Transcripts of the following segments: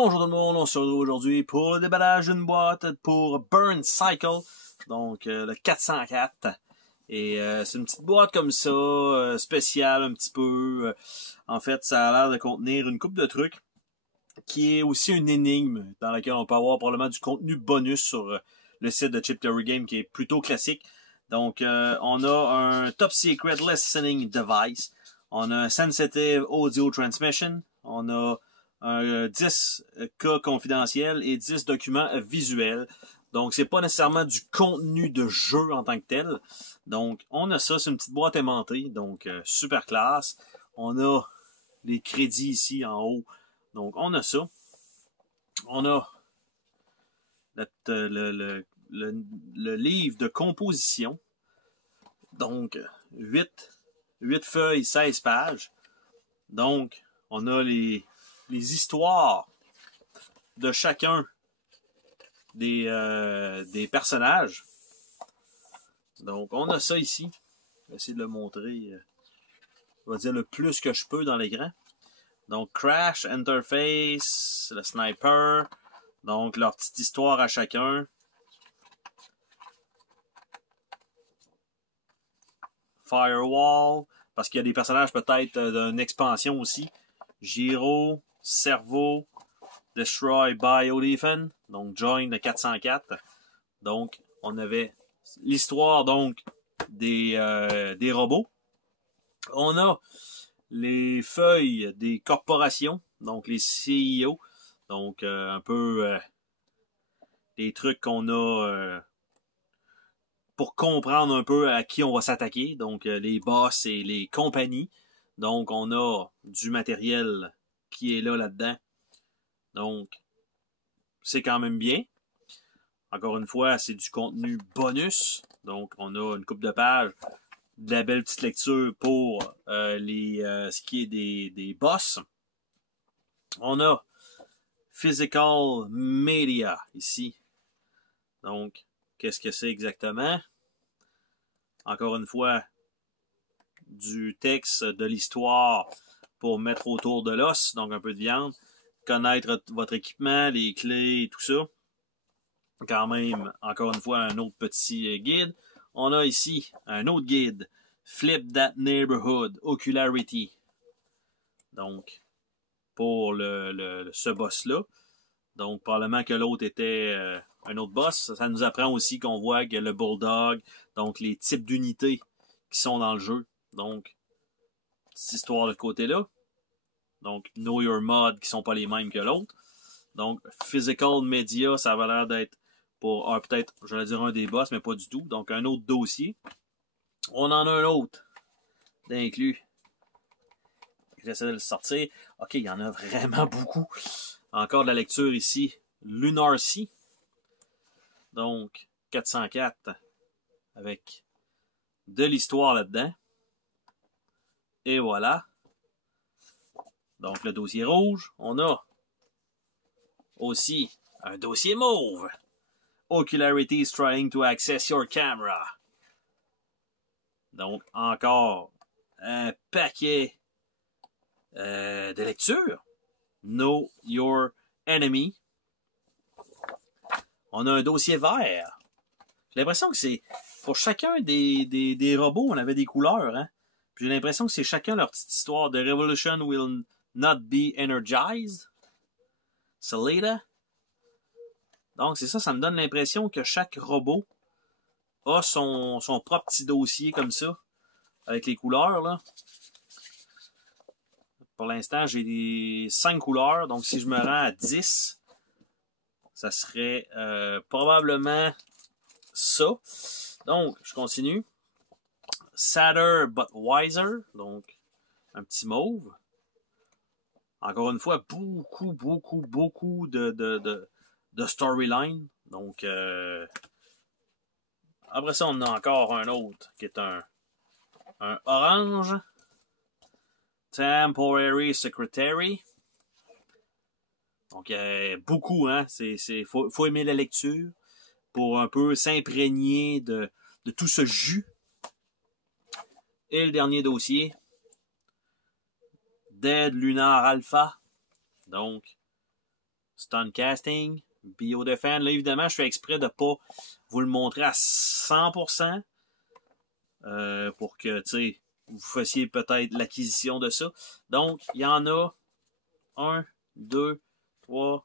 Bonjour tout le monde, on se retrouve aujourd'hui pour le déballage d'une boîte pour Burn Cycle, donc le 404. Et c'est une petite boîte comme ça, spéciale un petit peu. En fait, ça a l'air de contenir une coupe de trucs, qui est aussi une énigme dans laquelle on peut avoir probablement du contenu bonus sur le site de Chip Theory Game qui est plutôt classique. Donc, on a un Top Secret Listening Device, on a un Sensitive Audio Transmission, on a un 10 cas confidentiels et 10 documents visuels. Donc, c'est pas nécessairement du contenu de jeu en tant que tel. Donc, on a ça, c'est une petite boîte aimantée, donc super classe. On a les crédits ici en haut. Donc, on a ça. On a le livre de composition. Donc, 8 feuilles, 16 pages. Donc, on a les histoires de chacun des personnages. Donc, on a ça ici. Je vais essayer de le montrer, on va dire le plus que je peux dans l'écran. Donc, Crash, Interface, le Sniper. Donc, leur petite histoire à chacun. Firewall, parce qu'il y a des personnages peut-être d'une expansion aussi. Gyro, Cerveau, Destroy, Biodefend, donc Join le 404. Donc, on avait l'histoire donc des robots. On a les feuilles des corporations, donc les CEO, donc un peu les trucs qu'on a pour comprendre un peu à qui on va s'attaquer, donc les boss et les compagnies. Donc, on a du matériel qui est là-dedans. Donc, c'est quand même bien. Encore une fois, c'est du contenu bonus. Donc, on a une couple de pages, de la belle petite lecture pour ce qui est des boss. On a Physical Media ici. Donc, qu'est-ce que c'est exactement? Encore une fois, du texte, de l'histoire pour mettre autour de l'os, donc un peu de viande. Connaître votre équipement, les clés et tout ça. Quand même, encore une fois, un autre petit guide. On a ici un autre guide. Flip That Neighborhood, Ocularity. Donc, pour ce boss-là. Donc, probablement que l'autre était un autre boss. Ça nous apprend aussi qu'on voit que le Bulldog, donc les types d'unités qui sont dans le jeu. Donc, petite histoire de côté-là. Donc, Know Your Mod qui sont pas les mêmes que l'autre. Donc, Physical Media, ça va l'air d'être pour peut-être, j'allais dire un des boss, mais pas du tout. Donc, un autre dossier. On en a un autre d'inclus. J'essaie de le sortir. OK, il y en a vraiment beaucoup. Encore de la lecture ici. Lunarcy. Donc, 404 avec de l'histoire là-dedans. Et voilà. Donc, le dossier rouge. On a aussi un dossier mauve. Ocularity is trying to access your camera. Donc, encore un paquet de lecture. Know your enemy. On a un dossier vert. J'ai l'impression que c'est pour chacun des robots, on avait des couleurs. Hein? Puis j'ai l'impression que c'est chacun leur petite histoire. The revolution will not be energized. Salida. Donc, c'est ça, ça me donne l'impression que chaque robot a son propre petit dossier comme ça, avec les couleurs, là. Pour l'instant, j'ai 5 couleurs, donc si je me rends à 10, ça serait probablement ça. Donc, je continue. Sadder but wiser, donc un petit mauve. Encore une fois, beaucoup de storyline. Donc, après ça, on a encore un autre qui est un orange. Temporary Secretary. Donc, beaucoup, hein. Faut aimer la lecture pour un peu s'imprégner de tout ce jus. Et le dernier dossier. Dead Lunar Alpha. Donc, Stun Casting, Biodefend. Là, évidemment, je fais exprès de ne pas vous le montrer à 100%. Pour que, tu sais, vous fassiez peut-être l'acquisition de ça. Donc, il y en a 1, 2, 3,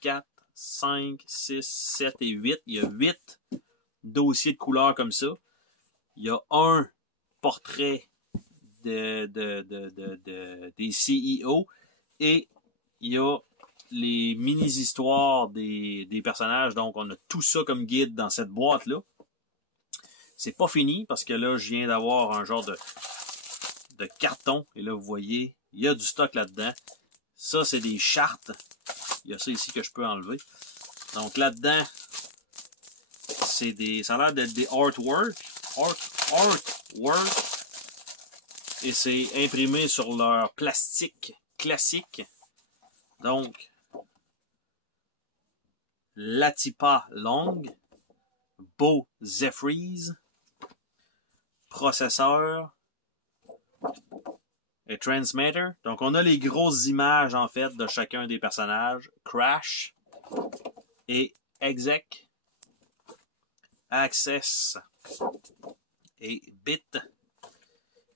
4, 5, 6, 7 et 8. Il y a 8 dossiers de couleurs comme ça. Il y a un portrait des CEO et il y a les mini-histoires des personnages. Donc, on a tout ça comme guide dans cette boîte-là. C'est pas fini parce que là, je viens d'avoir un genre de carton. Et là, vous voyez, il y a du stock là-dedans. Ça, c'est des chartes. Il y a ça ici que je peux enlever. Donc là-dedans, c'est des. Ça a l'air d'être des artwork. Artwork. Et c'est imprimé sur leur plastique classique. Donc, Latipa Long, Beau Zephyrs, processeur et transmitter. Donc, on a les grosses images, en fait, de chacun des personnages. Crash et Exec, Access et Bit,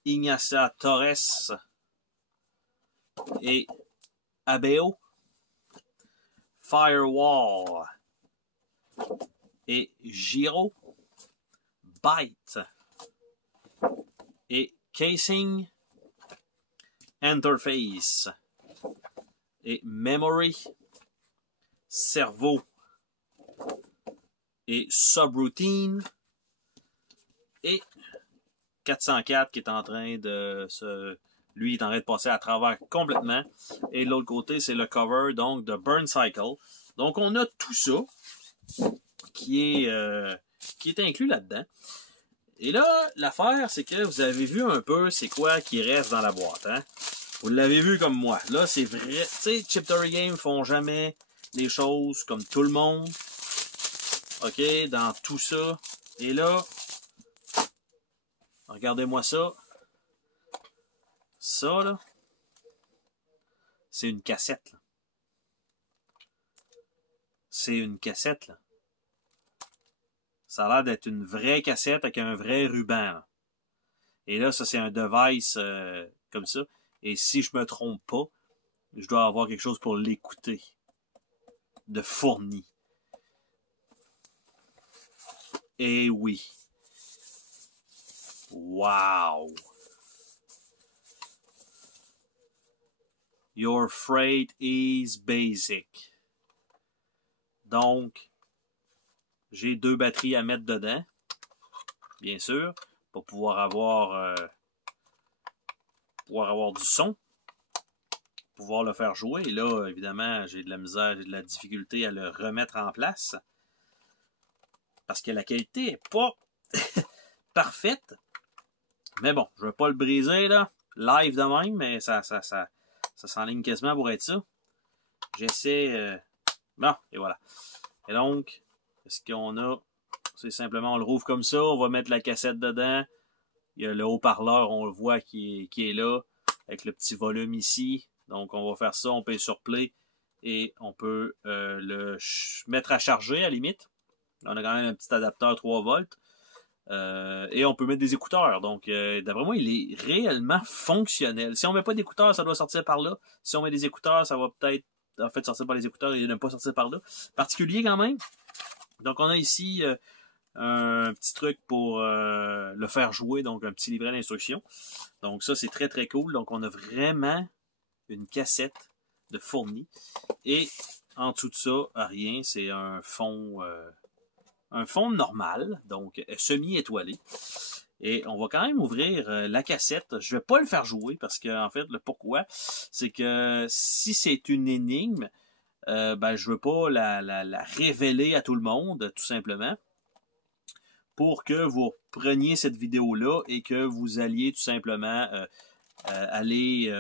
Ignacia Torres et Abeo, Firewall et Giro, Byte et Casing, Interface et Memory, Cerveau et Subroutine et 404 qui est en train de se... Lui, il est en train de passer à travers complètement. Et de l'autre côté, c'est le cover donc de Burn Cycle. Donc, on a tout ça qui est inclus là-dedans. Et là, l'affaire, c'est que vous avez vu un peu c'est quoi qui reste dans la boîte. Hein? Vous l'avez vu comme moi. Là, c'est vrai. Tu sais, Chip Theory Game font jamais les choses comme tout le monde. OK, dans tout ça. Et là, regardez-moi ça. Ça, là, c'est une cassette. C'est une cassette, là. Ça a l'air d'être une vraie cassette avec un vrai ruban, là. Et là, ça, c'est un device comme ça. Et si je me trompe pas, je dois avoir quelque chose pour l'écouter. De fourni. Et oui. Wow! Your freight is basic. Donc, j'ai 2 batteries à mettre dedans, bien sûr, pour pouvoir avoir du son, pouvoir le faire jouer. Et là, évidemment, j'ai de la misère, j'ai de la difficulté à le remettre en place, parce que la qualité n'est pas parfaite. Mais bon, je ne veux pas le briser, là, live de même, mais ça s'enligne quasiment pour être ça. J'essaie... Bon, et voilà. Et donc, ce qu'on a, c'est simplement, on le rouvre comme ça, on va mettre la cassette dedans. Il y a le haut-parleur, on le voit qui est là, avec le petit volume ici. Donc, on va faire ça, on paye sur Play et on peut le mettre à charger à la limite. On a quand même un petit adapteur 3 volts. Et on peut mettre des écouteurs. Donc, d'après moi, il est réellement fonctionnel. Si on met pas d'écouteurs, ça doit sortir par là. Si on met des écouteurs, ça va peut-être en fait sortir par les écouteurs et ne pas sortir par là. Particulier quand même. Donc, on a ici un petit truc pour le faire jouer. Donc, un petit livret d'instructions. Donc, ça, c'est très, très cool. Donc, on a vraiment une cassette de fourni. Et en dessous de ça, rien. C'est un fond normal, donc semi-étoilé. Et on va quand même ouvrir la cassette. Je vais pas le faire jouer parce que, en fait, le pourquoi, c'est que si c'est une énigme, je veux pas la révéler à tout le monde, tout simplement, pour que vous preniez cette vidéo-là et que vous alliez tout simplement aller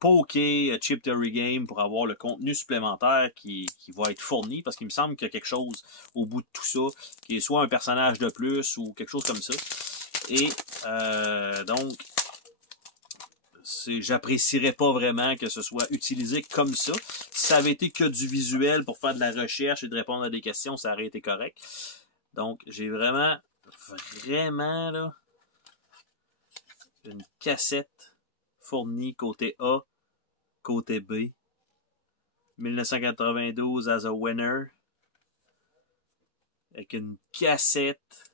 poker Chip Theory Game pour avoir le contenu supplémentaire qui va être fourni, parce qu'il me semble qu'il y a quelque chose au bout de tout ça, qui est soit un personnage de plus ou quelque chose comme ça. Et donc, j'apprécierais pas vraiment que ce soit utilisé comme ça. Si ça avait été que du visuel pour faire de la recherche et de répondre à des questions, ça aurait été correct. Donc, j'ai vraiment là, une cassette fournie côté A, côté B. 1992 as a winner. Avec une cassette.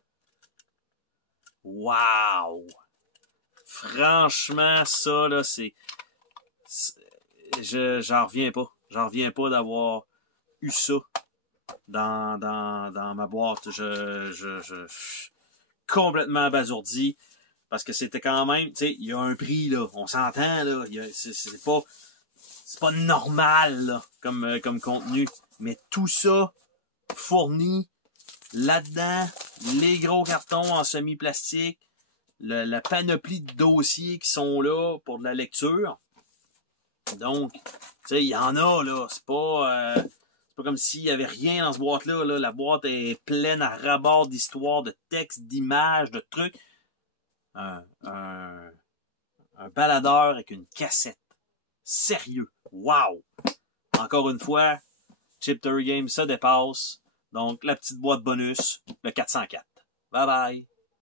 Wow! Franchement, ça, là, j'en reviens pas. J'en reviens pas d'avoir eu ça dans ma boîte. Je suis complètement abasourdi. Parce que c'était quand même, tu sais, il y a un prix, là. On s'entend, là. C'est pas normal, là, comme contenu. Mais tout ça fourni là-dedans, les gros cartons en semi-plastique, la panoplie de dossiers qui sont là pour de la lecture. Donc, tu sais, il y en a, là. C'est pas comme s'il y avait rien dans ce boîte-là, là. La boîte est pleine à ras-bord d'histoires, de textes, d'images, de trucs. Un baladeur avec une cassette. Sérieux. Wow! Encore une fois, Chip Theory Game, ça dépasse. Donc, la petite boîte bonus, le 404. Bye bye!